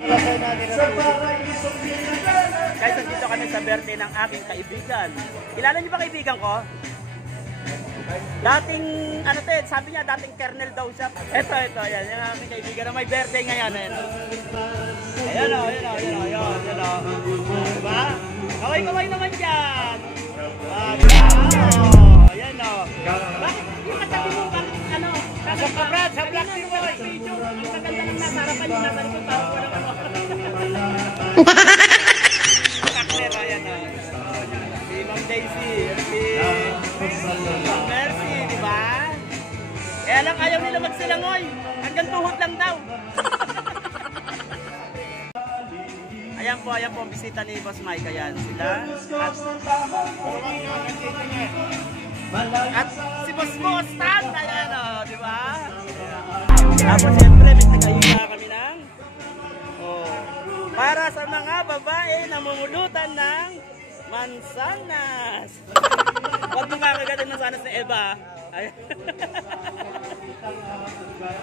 Guys, nandito kami sa birthday ng aking kaibigan. Kilala niyo ba kaibigan ko? Dating, ano to, sabi niya, dating kernel daw siya. Ito, yan, yung aking kaibigan na may birthday ngayon. Ayan o. Diba? Kaway-kaway naman dyan. Ayan o. Bakit yung katabi mo, bakit ano? Sa black team mo. Ang maganda ng nasa harapan yung nasa likod, parang walang ano. Kakler, ayan o. Si Ma'am Daisy, si Ma'am Mercy, di ba? Kaya lang ayaw nila magsilangoy. Hanggang tuhod lang daw. Ayan po, bisita ni Boss Mike. Ayan sila. At si Boss Stan, ayan o, di ba? Tapos siyempre, may tagayuya kami ng para sa mga babae na mumulutan ng mansanas. Huwag mo makagatin mansanas ni Eva. Ayan.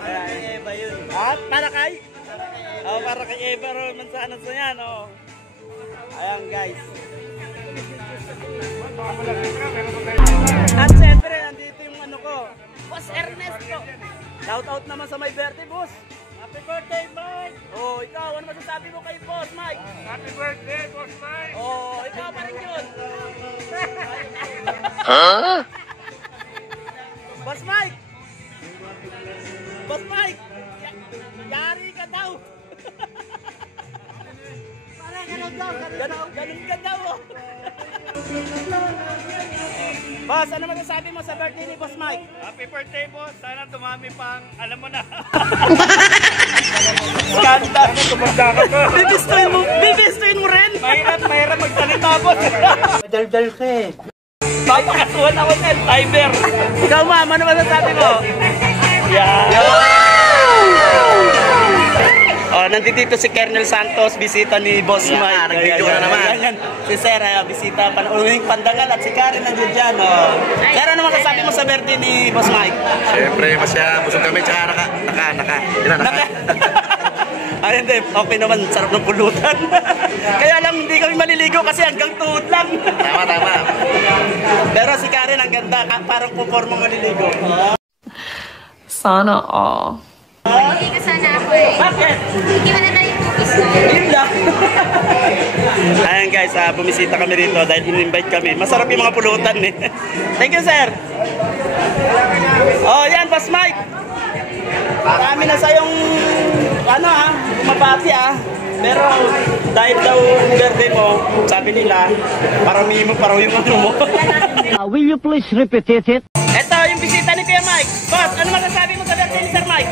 Ayan, Eva yun. At para kay? Para kay Eva ro, mansanas na yan. Ayan guys. At siyempre, nandito yung ano ko, Boss Ernesto. Shout out naman sa my birthday, boss. Happy birthday, Mike! Ikaw, ano masasabi mo kay Boss Mike? Happy birthday, Boss Mike! Ikaw pa rin yun! Huh? Boss Mike! Boss Mike! Yari ka daw! Parang ganun daw, ganun ka daw! Boss, ano masasabi mo sa birthday ni Boss Mike? Happy birthday, boss! Sana tumami pang, alam mo na! Skandal! Tumanda ka pa! Bibistuin mo rin! Mahirap magsalita, boss! Dal-dal ka eh! Papakasuhan ako ng timer! Ikaw ma'am, ano masasabi mo? Yan! Nandito si Colonel Santos, bisita ni Boss Mike. Nag-video na naman. Yan. Si Sir, bisita, uling pandangal at si Karen nandun dyan. Sir, ano masasabi mo sa birthday ni Boss Mike? Siyempre, masaya. Busog kami, tsaka naka. Ayun din, okay naman, sarap ng pulutan. Kaya lang hindi kami maliligo kasi hanggang tuhod lang. Tama. Pero si Karen ang ganda, parang puporma maliligo. Sana all. Hindi ka sana ako eh. Bakit? Hindi mo na tayo tubis ko. Yun lang. Ayan guys, bumisita kami rito dahil in-invite kami. Masarap yung mga pulutan eh. Thank you sir. Yan Boss Mike. Marami na sayong mabati Pero dahil daw birthday mo, sabi nila, parami mo yung ano mo. Will you please repeat it? Ito yung bisita ni Kuya Mike. Boss, ano masasabi mo sa birthday ni Sir Mike?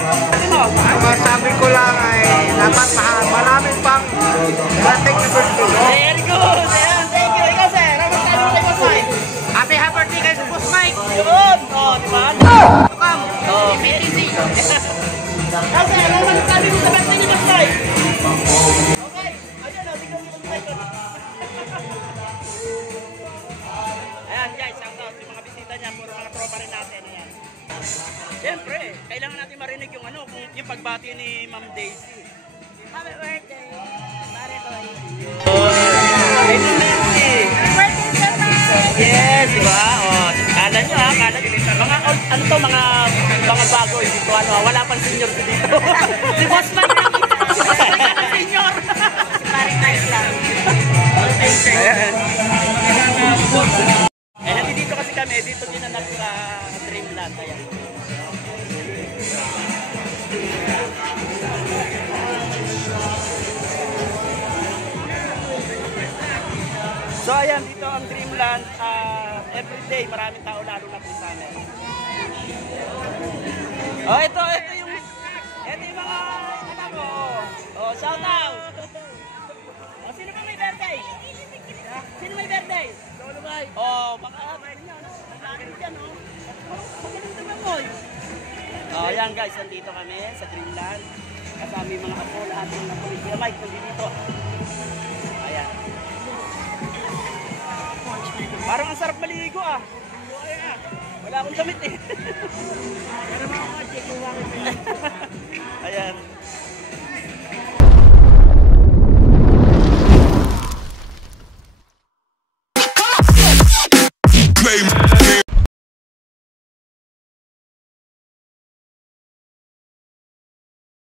Ang masabi ko lang ay dapat maraming pang dating na birthday. Very good. Ayan, thank you. Ikaw sir, ano masasabi mo kay Boss Mike? Happy birthday kay Boss Mike! Yun! Di ba? Welcome! PTC. Kasi ano masasabi mo sa birthday ni Boss Mike? Okay. Ayan, bigyan mo yung Mike. Ayan guys, shout out yung mga bisita niya, puro mga tropa rin natin. Ayan. Siyempre, kailangan natin marinig yung yung pagbati ni Ma'am Daisy. Happy birthday, Mare Toy. Ay, Nancy. Happy birthday, Sir Mike! Yes, di ba? Kala nyo kala nyo. Mga bago dito, wala pang senior dito. Si Boss Mike lang ito. Wala pang senior. Si Mare Toy lang. Ayan. Nandito kasi kami, dito dinanap sa Dreamland. Ayan. So ayan, dito ang Dreamland. Everyday, maraming tao lalo na po sa amin. Ito yung mga anak ko. Shout out. Sino ba may birthday? Sino may birthday? Lolo Mike. Baka niya, akin dyan, magaling naman mo. Ayan guys, nandito kami sa Dreamland. Kasama yung mga apo, lahat ng apo ni Kuya Mike, nandito. Ayan. Parang ang sarap maligo Wala akong damit eh. Ayan.